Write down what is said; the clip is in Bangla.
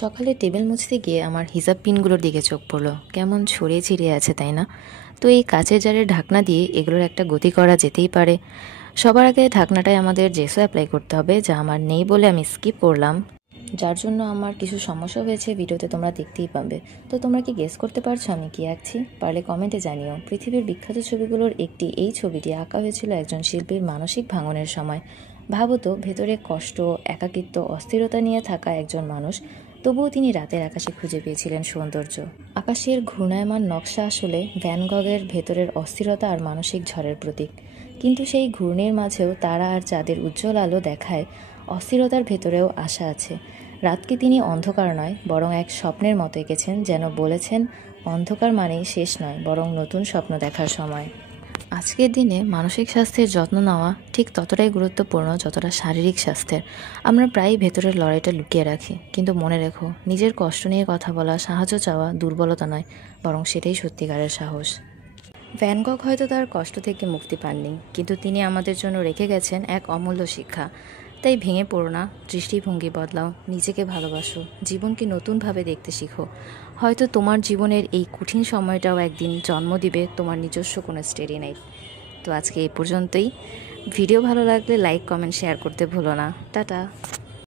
সকালে টেবিল মুছতে গিয়ে আমার হিসাব পিনগুলোর দিকে চোখ পড়লো, কেমন ছড়িয়ে ছিটিয়ে আছে তাই না? তো এই কাচের জারের ঢাকনা দিয়ে এগুলোর একটা গতি করা যেতেই পারে। সবার আগে ঢাকনাটায় আমাদের জেসো অ্যাপ্লাই করতে হবে, যা আমার নেই বলে আমি স্কিপ করলাম, যার জন্য আমার কিছু সমস্যা হয়েছে, ভিডিওতে তোমরা দেখতেই পাবে। তো তোমরা কি গেস করতে পারছো আমি কি আঁকছি? পারলে কমেন্টে জানিও। পৃথিবীর বিখ্যাত ছবিগুলোর একটি এই ছবিটি আঁকা হয়েছিল একজন শিল্পীর মানসিক ভাঙনের সময়। ভাবো তো, ভেতরে কষ্ট, একাকিত্ব, অস্থিরতা নিয়ে থাকা একজন মানুষ, তবুও তিনি রাতের আকাশে খুঁজে পেয়েছিলেন সৌন্দর্য। আকাশের ঘূর্ণায়মান নকশা আসলে ভ্যান গগের ভেতরের অস্থিরতা আর মানসিক ঝড়ের প্রতীক। কিন্তু সেই ঘূর্ণির মাঝেও তারা আর চাঁদের উজ্জ্বল আলো দেখায় অস্থিরতার ভেতরেও আশা আছে। রাতকে তিনি অন্ধকার নয়, বরং এক স্বপ্নের মতো এঁকেছেন, যেন বলেছেন অন্ধকার মানেই শেষ নয়, বরং নতুন স্বপ্ন দেখার সময়। আজকের দিনে মানসিক স্বাস্থ্যের যত্ন নেওয়া ঠিক ততটাই গুরুত্বপূর্ণ যতটা শারীরিক স্বাস্থ্যের। আমরা প্রায়ই ভেতরের লড়াইটা লুকিয়ে রাখি, কিন্তু মনে রেখো, নিজের কষ্ট নিয়ে কথা বলা, সাহায্য চাওয়া দুর্বলতা নয়, বরং সেটাই সত্যিকারের সাহস। ভ্যান গগ হয়তো তার কষ্ট থেকে মুক্তি পাননি, কিন্তু তিনি আমাদের জন্য রেখে গেছেন এক অমূল্য শিক্ষা। তাই ভেঙে পড়ো না, দৃষ্টিভঙ্গি বদলাও, নিজেকে ভালোবাসো, জীবনকে নতুনভাবে দেখতে শিখো। হয়তো তোমার জীবনের এই কঠিন সময়টাও একদিন জন্ম দিবে তোমার নিজস্ব কোনো স্টোরি নেই। তো আজকে এই পর্যন্তই। ভিডিও ভালো লাগলে লাইক, কমেন্ট, শেয়ার করতে ভুলো না। টাটা।